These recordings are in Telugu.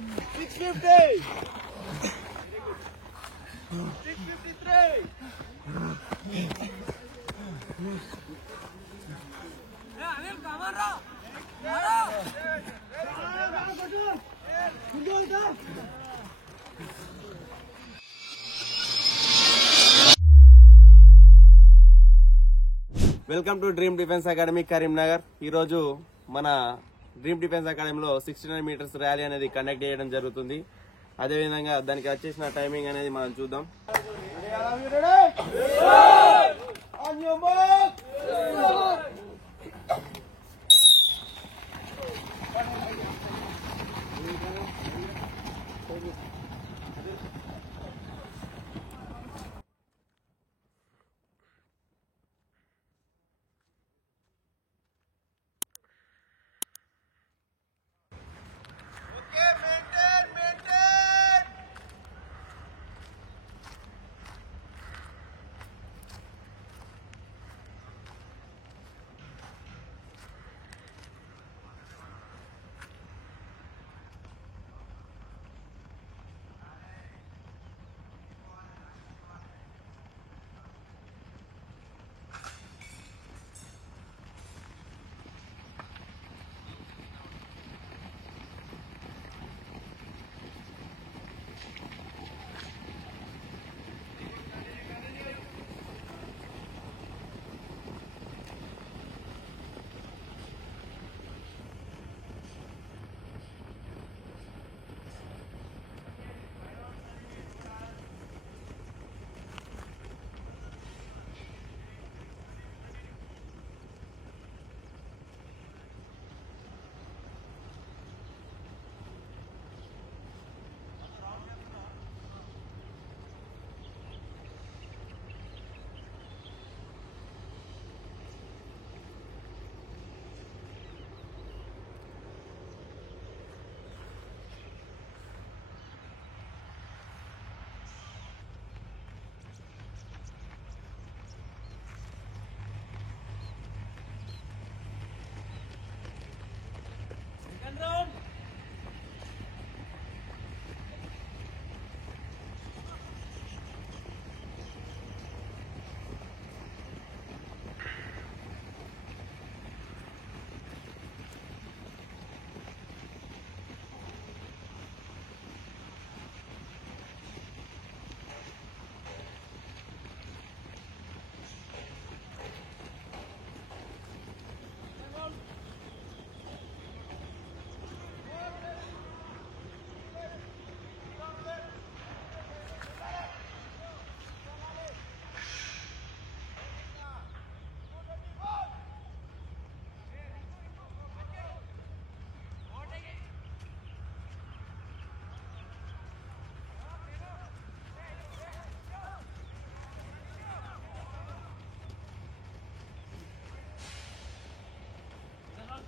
650. 653. Welcome to dream defence academy Karimnagar. ఈరోజు మన డ్రీమ్ డిఫెన్స్ అకాడమీలో 69 మీటర్స్ ర్యాలీ అనేది కండక్ట్ చేయడం జరుగుతుంది. అదేవిధంగా దానికి వచ్చేసిన టైమింగ్ అనేది మనం చూద్దాం.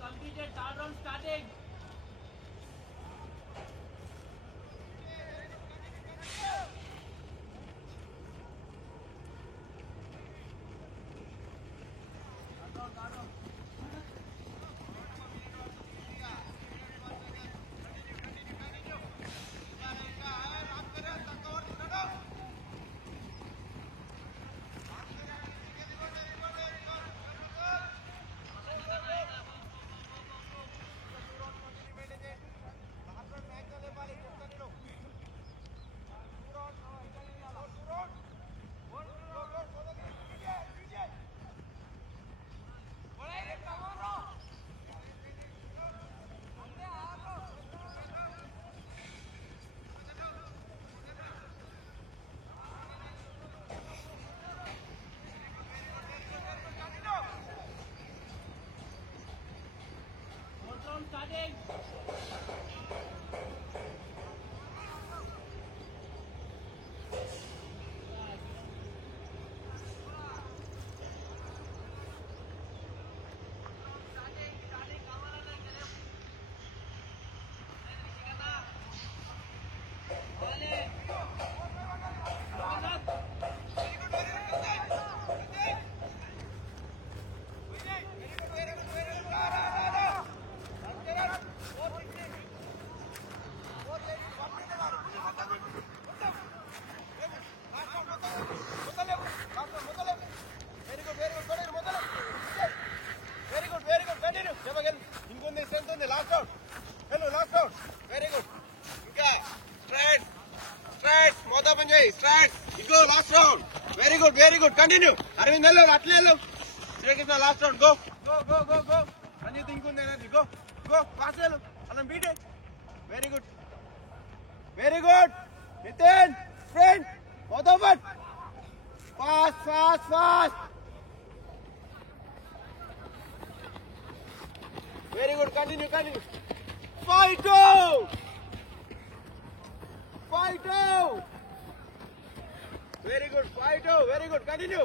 Completed, third round starting. Starting. Good continue. Arvind వెళ్ళు, అట్లే వెళ్ళు. Srikrishna last round. Go go go go go. అన్ని think energy. Go go fast వెళ్ళు. అలా beat. Very good very good. Nithin friend forward. Fast fast fast. Very good continue continue. Fight fight. Very good fight. Very good continue.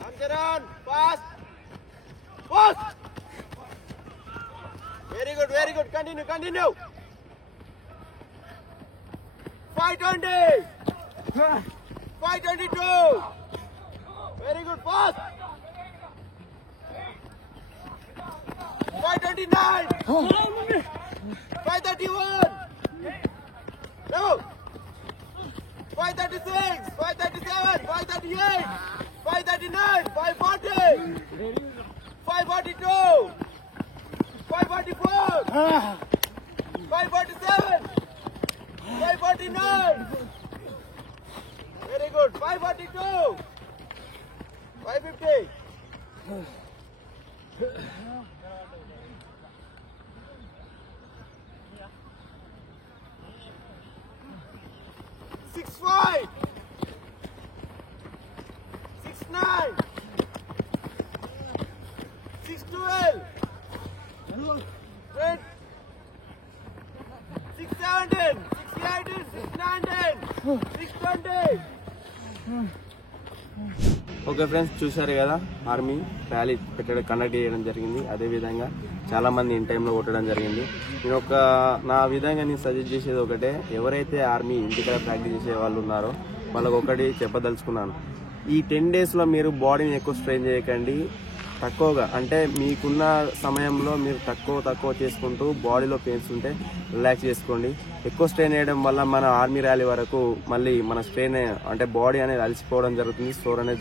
Ramcharan fast fast. Very good continue continue. 520 522. Very good fast. 529 531. No. 536 537 538 539 540 542 544 547 549. Very good. 542 550. 65 69 612 617 618 619 620. Okay friends, చూశారు కదా ఆర్మీ ర్యాలీ కండక్ట్ చేయడం జరిగింది. అదేవిధంగా చాలా మంది ఇన్ టైంలో కొట్టడం జరిగింది. నా విధంగా నేను సజెస్ట్ చేసేది ఒకటే, ఎవరైతే ఆర్మీ ఇంటికాడ ప్రాక్టీస్ చేసే వాళ్ళు ఉన్నారో వాళ్ళకి ఒకటి చెప్పదలుచుకున్నాను. ఈ 10 daysలో మీరు బాడీని ఎక్కువ స్ట్రెయిన్ చేయకండి. తక్కువగా అంటే మీకున్న సమయంలో మీరు తక్కువ చేసుకుంటూ బాడీలో పెయిన్స్ ఉంటే రిలాక్స్ చేసుకోండి. ఎక్కువ స్ట్రెయిన్ చేయడం వల్ల మన ఆర్మీ ర్యాలీ వరకు మళ్ళీ మన స్ట్రెయిన్ అంటే బాడీ అనేది అలసిపోవడం జరుగుతుంది, స్టోర్ అనేది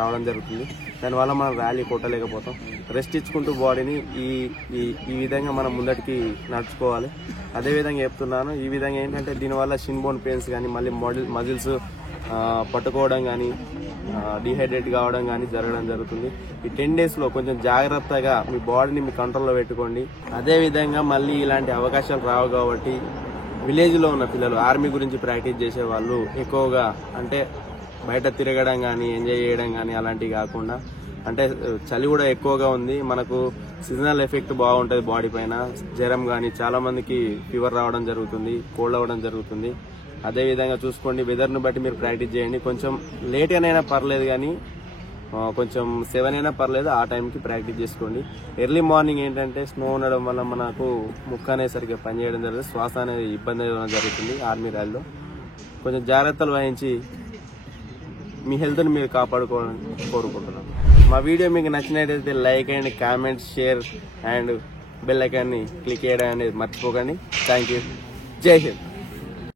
రావడం జరుగుతుంది. దానివల్ల మనం ర్యాలీ కొట్టలేకపోతాం. రెస్ట్ ఇచ్చుకుంటూ బాడీని ఈ విధంగా మనం ముందటికి నడుచుకోవాలి. అదేవిధంగా చెప్తున్నాను, ఈ విధంగా ఏంటంటే దీనివల్ల షిన్ బోన్ పెయిన్స్ కానీ మళ్ళీ మజిల్స్ పట్టుకోవడం కానీ డిహైడ్రేట్ కావడం కానీ జరగడం జరుగుతుంది. ఈ 10 daysలో కొంచెం జాగ్రత్తగా మీ బాడీని మీ కంట్రోల్లో పెట్టుకోండి. అదేవిధంగా మళ్ళీ ఇలాంటి అవకాశాలు రావు కాబట్టి విలేజ్లో ఉన్న పిల్లలు ఆర్మీ గురించి ప్రాక్టీస్ చేసే వాళ్ళు ఎక్కువగా అంటే బయట తిరగడం కానీ ఎంజాయ్ చేయడం కానీ అలాంటివి కాకుండా, అంటే చలి కూడా ఎక్కువగా ఉంది, మనకు సీజనల్ ఎఫెక్ట్ బాగుంటుంది బాడీ పైన. జ్వరం కానీ చాలా మందికి ఫీవర్ రావడం జరుగుతుంది, కోల్డ్ అవ్వడం జరుగుతుంది. అదేవిధంగా చూసుకోండి, వెదర్ను బట్టి మీరు ప్రాక్టీస్ చేయండి. కొంచెం లేట్గానైనా పర్లేదు కానీ కొంచెం 7 అయినా పర్లేదు, ఆ టైంకి ప్రాక్టీస్ చేసుకోండి. ఎర్లీ మార్నింగ్ ఏంటంటే స్నో ఉండడం వల్ల మనకు ముక్కు అనేది సరిగ్గా పనిచేయడం జరుగుతుంది, శ్వాస అనేది ఇబ్బంది అవ్వడం జరుగుతుంది. ఆర్మీ ర్యాలీలో కొంచెం జాగ్రత్తలు వహించి మీ హెల్త్ని మీరు కాపాడుకోవాలని కోరుకుంటున్నాను. మా వీడియో మీకు నచ్చినట్టయితే like and comment, share and bell ఐకాన్ని క్లిక్ చేయడం అనేది మర్చిపోకండి. Thank you. జై హింద్.